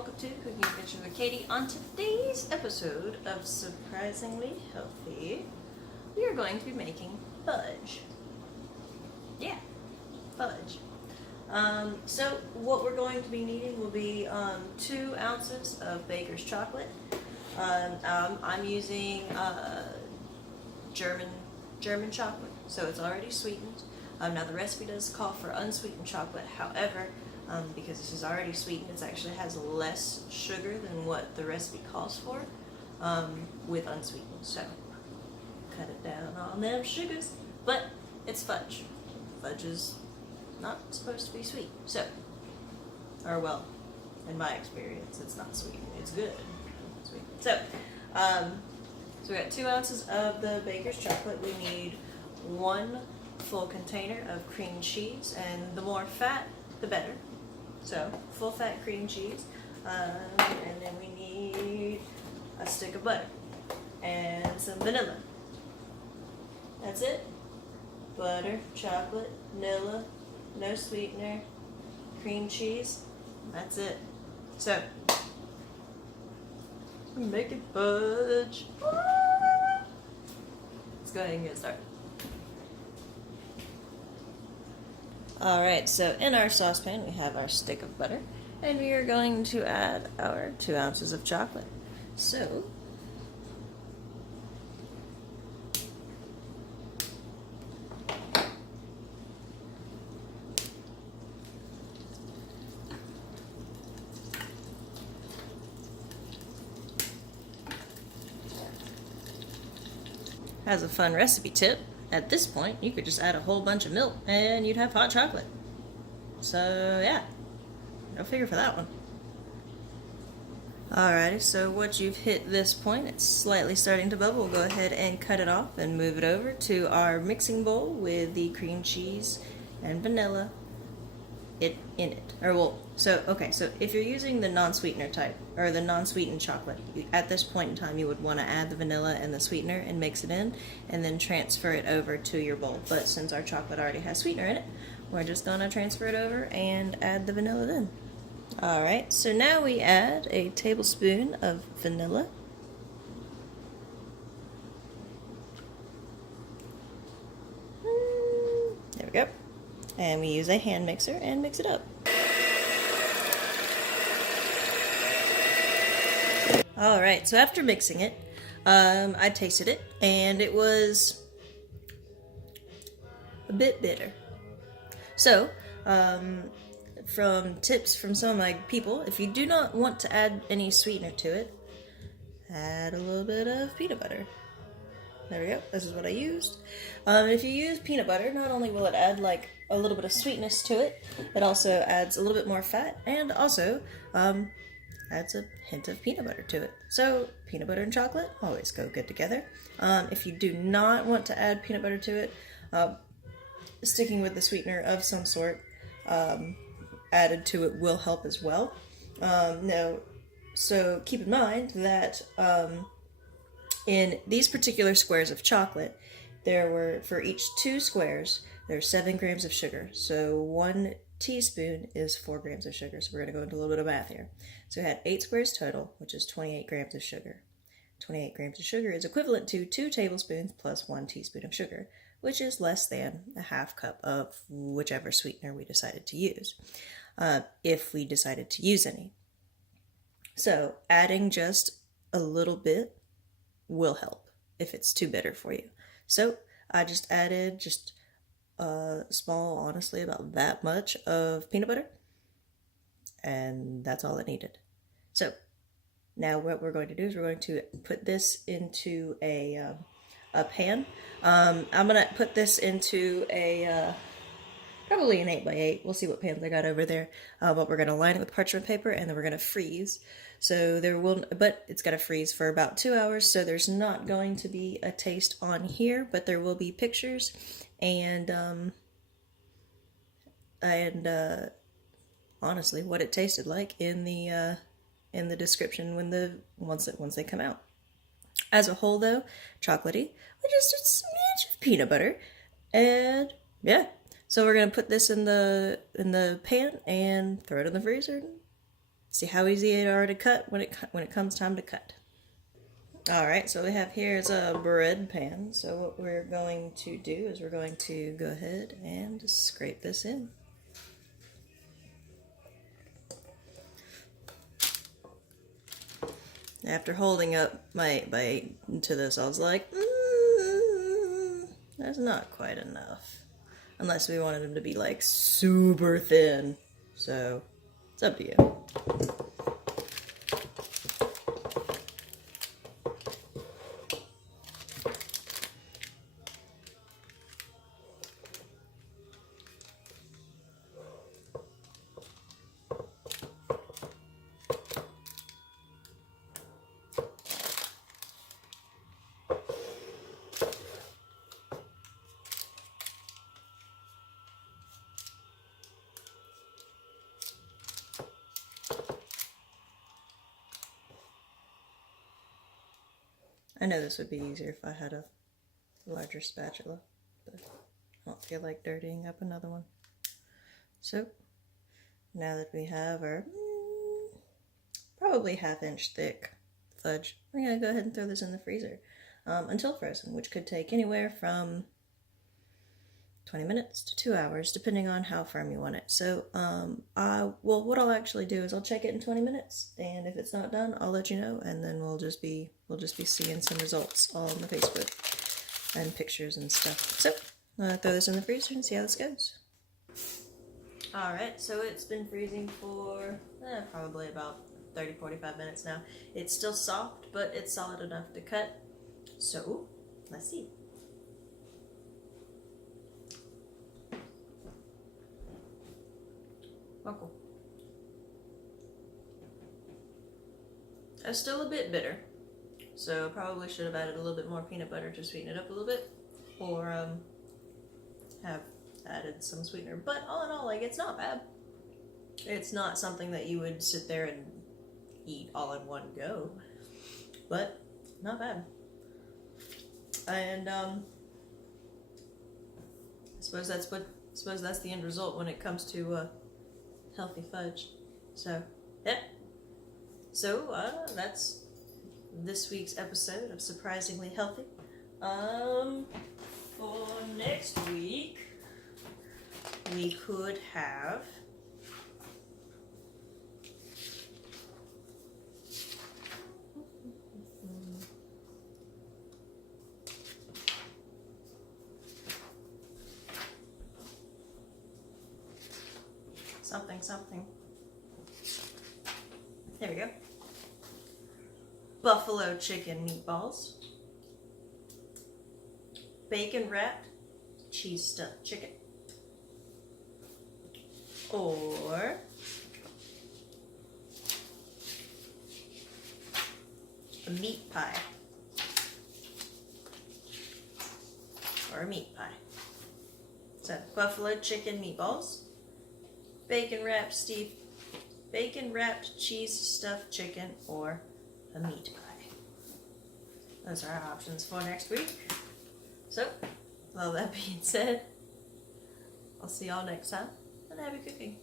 welcome to Cooking Adventures with Katie. On today's episode of Surprisingly Healthy, we are going to be making fudge. Yeah, fudge. So what we're going to be needing will be 2 ounces of baker's chocolate. I'm using German chocolate, so it's already sweetened. Now the recipe does call for unsweetened chocolate, however, because this is already sweetened, it actually has less sugar than what the recipe calls for with unsweetened. So cut it down on them sugars, but it's fudge. Fudge is not supposed to be sweet, so, or well, in my experience, it's not sweet. It's good. Sweet. So we got 2 ounces of the baker's chocolate. We need 1 full container of cream cheese, and the more fat, the better. So, full fat cream cheese, and then we need a stick of butter and some vanilla. That's it. Butter, chocolate, vanilla, no sweetener, cream cheese. That's it. So, make it fudge. Let's go ahead and get started. Alright, so in our saucepan we have our stick of butter, and we are going to add our 2 ounces of chocolate. So, as a fun recipe tip, at this point you could just add a whole bunch of milk and you'd have hot chocolate. So yeah, go figure for that one. Alrighty, so once you've hit this point, it's slightly starting to bubble, we'll go ahead and cut it off and move it over to our mixing bowl with the cream cheese and vanilla in it. So if you're using the non-sweetener type, or the non-sweetened chocolate, at this point in time you would want to add the vanilla and the sweetener and mix it in, and then transfer it over to your bowl. But since our chocolate already has sweetener in it, we're just going to transfer it over and add the vanilla then. Alright, so now we add a tablespoon of vanilla. There we go. And we use a hand mixer and mix it up. Alright, so after mixing it, I tasted it, and it was a bit bitter. So, from tips from some of my people, if you do not want to add any sweetener to it, add a little bit of peanut butter. There we go, this is what I used. If you use peanut butter, not only will it add like a little bit of sweetness to it, it also adds a little bit more fat, and also adds a hint of peanut butter to it. So peanut butter and chocolate always go good together. If you do not want to add peanut butter to it, sticking with the sweetener of some sort added to it will help as well. So keep in mind that in these particular squares of chocolate, there were, for each 2 squares, there's 7 grams of sugar. So 1 teaspoon is 4 grams of sugar. So we're going to go into a little bit of math here. So we had 8 squares total, which is 28 grams of sugar. 28 grams of sugar is equivalent to 2 tablespoons plus 1 teaspoon of sugar, which is less than a half cup of whichever sweetener we decided to use, if we decided to use any. So adding just a little bit will help if it's too bitter for you. So I just added just a small, honestly, about that much of peanut butter, and that's all it needed. So now what we're going to do is we're going to put this into a pan. I'm going to put this into a probably an 8x8. We'll see what pans I got over there. But we're going to line it with parchment paper, and then we're going to freeze. So but it's got to freeze for about 2 hours, so there's not going to be a taste on here, but there will be pictures and honestly what it tasted like in the description once they come out. As a whole though, chocolatey, with just a smidge of peanut butter, and yeah. So we're gonna put this in the pan and throw it in the freezer. See how easy they are to cut when it comes time to cut. Alright, so we have here is a bread pan. So what we're going to do is we're going to go ahead and scrape this in. After holding up my bite to this, I was like, that's not quite enough. Unless we wanted them to be like super thin. So, it's up to you. I know this would be easier if I had a larger spatula, but I don't feel like dirtying up another one. So, now that we have our probably half-inch thick fudge, we're going to go ahead and throw this in the freezer until frozen, which could take anywhere from 20 minutes to 2 hours, depending on how firm you want it. So, well, what I'll actually do is I'll check it in 20 minutes, and if it's not done, I'll let you know, and then we'll just be seeing some results all on the Facebook and pictures and stuff. So, I'll throw this in the freezer and see how this goes. Alright, so it's been freezing for probably about 30-45 minutes now. It's still soft, but it's solid enough to cut. So, let's see. Oh, cool. It's still a bit bitter, so probably should have added a little bit more peanut butter to sweeten it up a little bit, or have added some sweetener. But all in all, like, it's not bad. It's not something that you would sit there and eat all in one go, but not bad. And I suppose that's the end result when it comes to healthy fudge. So yeah. So that's this week's episode of Surprisingly Healthy. For next week, we could have something. There we go. Buffalo chicken meatballs. Bacon wrapped cheese stuffed chicken. Or a meat pie. Or a meat pie. So buffalo chicken meatballs. Bacon wrapped cheese stuffed chicken, or a meat pie. Those are our options for next week. So, with all that being said, I'll see y'all next time, and happy cooking.